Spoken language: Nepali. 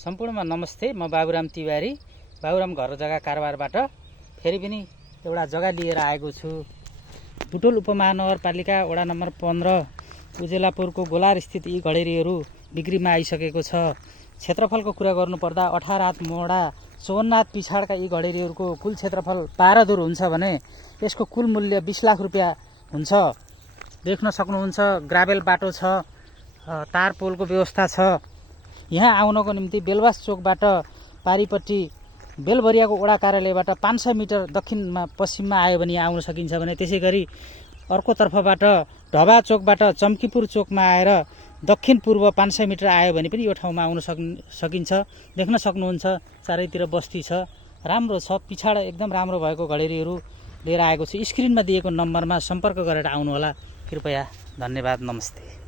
सम्पूर्णमा नमस्ते। म बाबुराम तिवारी, बाबुराम घर जग्गा कारोबारबाट फेरि पनि एउटा जग्गा लिएर आएको छु। बुटोल उपमहानगरपालिका वडा नम्बर 15 उजेलापुरको गोलार स्थित यी घडेरीहरू बिक्रीमा आइसकेको छ। क्षेत्रफलको कुरा गर्नुपर्दा 18 हात मोडा 54 हात पिछाडका यी घडेरीहरूको कुल क्षेत्रफल 12 दुर हुन्छ भने यसको कुल मूल्य 20 लाख रुपियाँ हुन्छ। देख्न सक्नुहुन्छ ग्राभेल बाटो छ, तार पोलको व्यवस्था छ। यहाँ आउनको निम्ति बेलवास चोकबाट पारिपट्टि बेलबरियाको वडा कार्यालयबाट 500 मिटर दक्षिणमा पश्चिममा आयो भने यहाँ आउन सकिन्छ भने त्यसैगरी अर्कोतर्फबाट ढबा चोकबाट चम्कीपुर चोकमा आएर दक्षिण पूर्व 500 मिटर आयो भने पनि यो ठाउँमा आउन सकिन्छ। देख्न सक्नुहुन्छ चारैतिर बस्ती छ, राम्रो छ। पिछाड एकदम राम्रो भएको घडेरीहरू लिएर आएको छु। स्क्रिनमा दिएको नम्बरमा सम्पर्क गरेर आउनुहोला कृपया। धन्यवाद, नमस्ते।